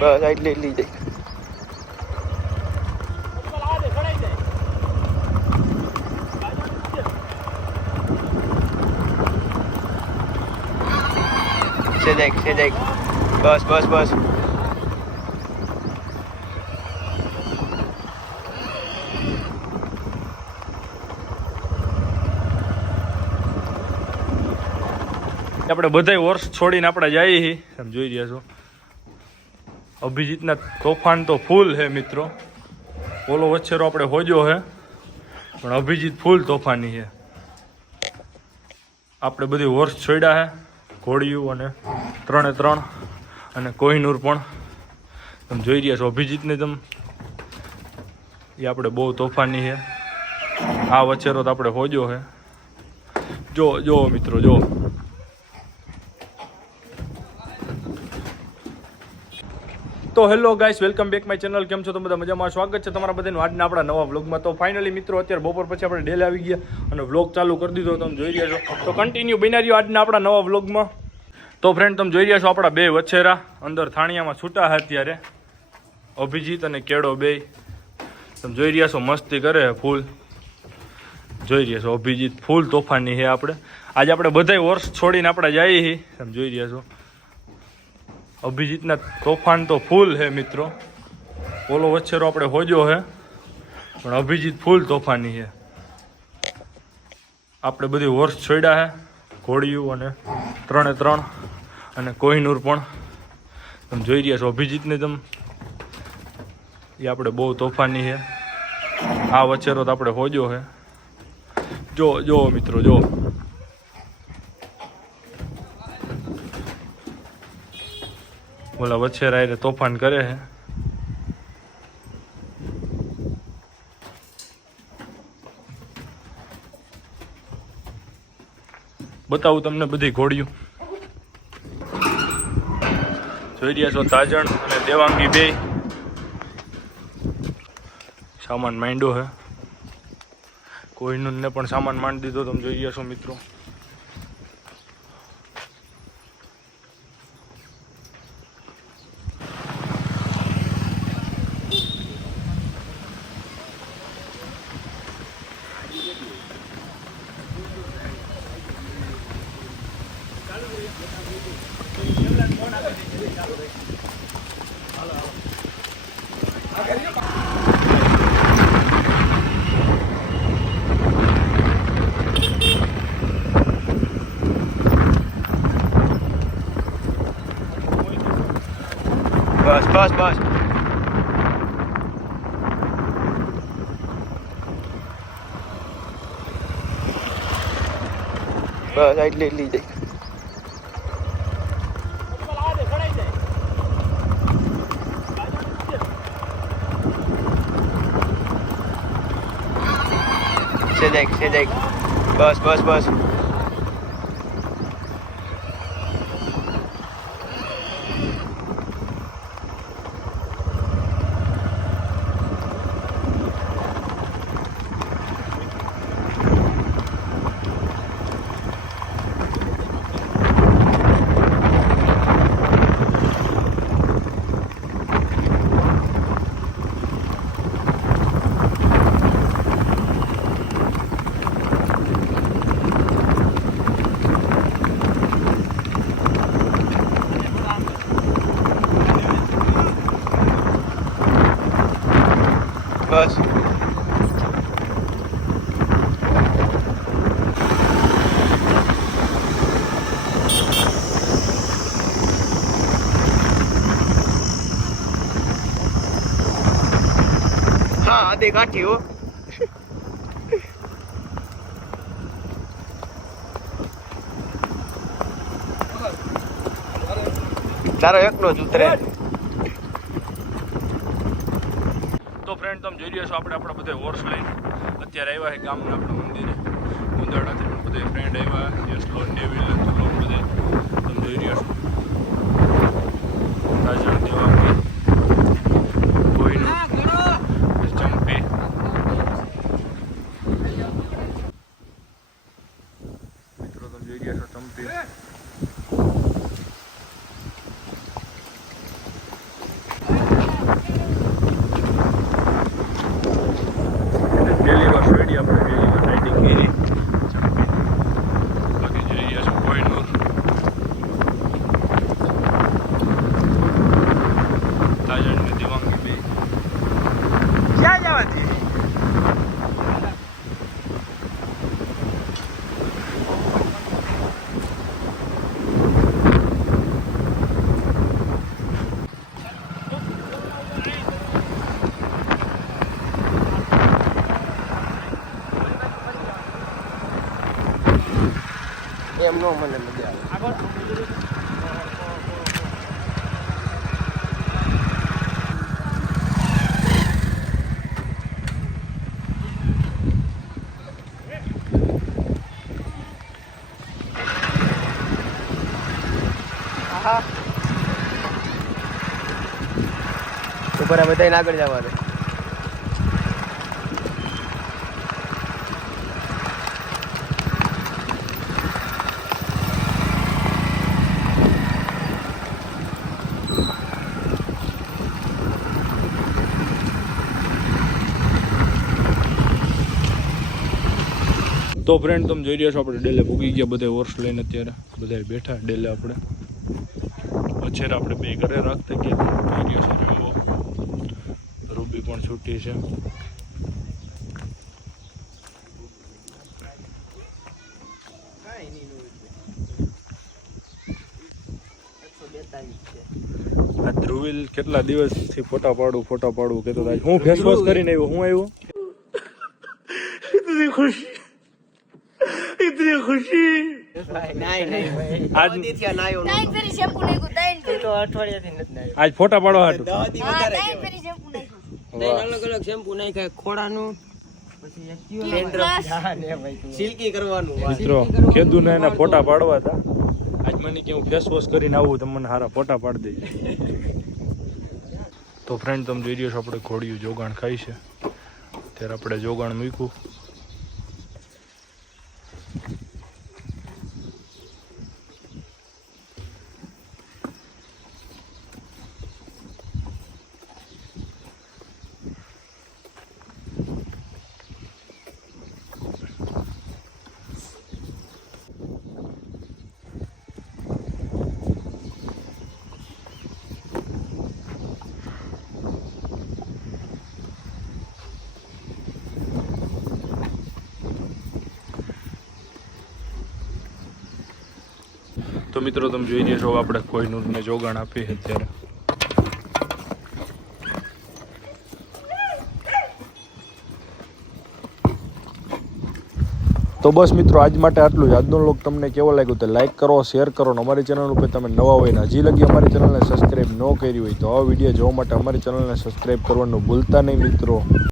બસ આટલી એટલી જાય. સેજેક બસ બસ બસ. આપણે બધાય વર્ષ છોડીને આપણે જઈએ છીએ. તમે જોઈ રહ્યા છો અભિજીતના તોફાન તો ફૂલ હે મિત્રો. ઓલો વચ્ચેરો આપણે હોજો હે પણ અભિજીત ફૂલ તોફાની છે. આપણે બધી વર્ષ છોડ્યા હે ઘોડિયું અને 3 અને કોહિનૂર પણ. તમે જોઈ રહ્યા છો અભિજીતને એ આપણે બહુ તોફાની છે. આ વચ્ચેરો તો આપણે હોજો હે. જો મિત્રો જો. તો hello guys, welcome back my channel. કેમ છો તમે બધા? મજામાં? સ્વાગત છે તમારા બધાનું આજના આપણા નવા વ્લોગમાં. તો ફાઇનલી મિત્રો અત્યારે બપોર પછી આપણે ડેલી આવી ગયા અને વ્લોગ ચાલુ કરી દીધો. તમે જોઈ રહ્યા છો તો કન્ટિન્યુ બની રહ્યો આજના આપણા નવા વ્લોગમાં. તો ફ્રેન્ડ તમે જોઈ રહ્યા છો આપણા બે વચ્છેરા અંદર થાણિયામાં છૂટા છે અત્યારે, અભિજીત અને કેળો બે. તમે જોઈ રહ્યા છો મસ્તી કરે ફૂલ. જોઈ રહ્યા છો અભિજીત ફૂલ તોફાની છે. આજે આપણે બધાય વર્ષ છોડીને આપણે જઈએ છીએ. તમે જોઈ રહ્યા છો અભિજીતના તોફાન તો ફૂલ હે મિત્રો. ઓલો વચ્ચેરો આપણે હોજો હે પણ અભિજીત ફૂલ તોફાની છે. આપણે બધી વર્ષ છોડ્યા હે ઘોડિયું અને 3 અને કોહિનૂર પણ. તમે જોઈ રહ્યા છો અભિજીતને એ આપણે બહુ તોફાની છે. આ વચ્ચેરો તો આપણે હોજો હે. જો મિત્રો જો. ઓલા વચ્ચેરા એટલે તોફાન કરે છે. બતાવું તમને બધી ઘોડિયું. જોઈ રહ્યા છો તાજણ અને દેવાંગી બે સામાન માંડ્યો છે. કોહિનૂરને પણ સામાન માંડી દીધો. તમે જોઈ રહ્યા છો મિત્રો. બસ બસ બસ. બસ આટલી એટલી જાય. સેજેક બસ બસ બસ. બસ હા આદે કાઠી હો. તારો એકલો જ ઉતરે. તો ફ્રેન્ડ તમે જોઈ રહ્યા છો આપણે આપણા બધા હોર્સ લઈને અત્યારે આવ્યા છે ગામના આપણા મંદિરે. કુંદરડાથી પણ બધા ફ્રેન્ડ આવ્યા. યશલો ડેવિલ બધા તમે જોઈ રહ્યા છો. રાજણ દેવા કોઈનું ચંપી. મિત્રો તમે જોઈ રહ્યા છો ચંપી. એમ નો મને મજા આવે. ઉપર આ બધાને આગળ જવાનું. તો ફ્રેન્ડ તમે જોઈ રહ્યા છો આપણે ડેલે ભૂગી ગયા બધા વર્ષ લઈને અત્યારે બધા બેઠા ડેલે આપણે પછી આપણે બે ઘરે રાખતા ગયા જોઈ રહ્યા છો રેમ્બો રૂબી પણ છૂટી છે. આ ધ્રુવિલ કેટલા દિવસથી ફોટા પાડું કહેતો હતા. હું ફેસ વોશ કરીને આવ્યો. હું આવ્યો इतनी खुशी આજ ફોટા પાડવા હાટુ અલગ અલગ શેમ્પુ નાખ્યા ખોડાનું સિલ્કી કરવાનું. મિત્રો કીધું ને એના ફોટા પાડવા હતા. આજ મને કે હું ફેસ વોશ કરીને આવું તમે મને સારા ફોટા પાડી દેજો. તો ફ્રેન્ડ તમે જોઈ રહ્યો છો આપણે ઘોડિયું જોગાણ ખાઈ છે. ત્યારે આપણે જોગાણ મૂક્યું. તો મિત્રો તમે જોઈ રહ્યા છો આપણે કોહિનૂરને જોગાણ આપી છે અત્યારે. તો બસ મિત્રો આજ માટે આટલું જ. આજનો વ્લોગ તમને કેવો લાગ્યો તો લાઈક કરો, શેર કરો અને અમારી ચેનલ ઉપર તમે નવા હોય ને હજી લગી અમારી ચેનલને સબસ્ક્રાઈબ ન કરી હોય તો આ વિડીયો જોવા માટે અમારી ચેનલને સબસ્ક્રાઈબ કરવાનું ભૂલતા નહીં મિત્રો.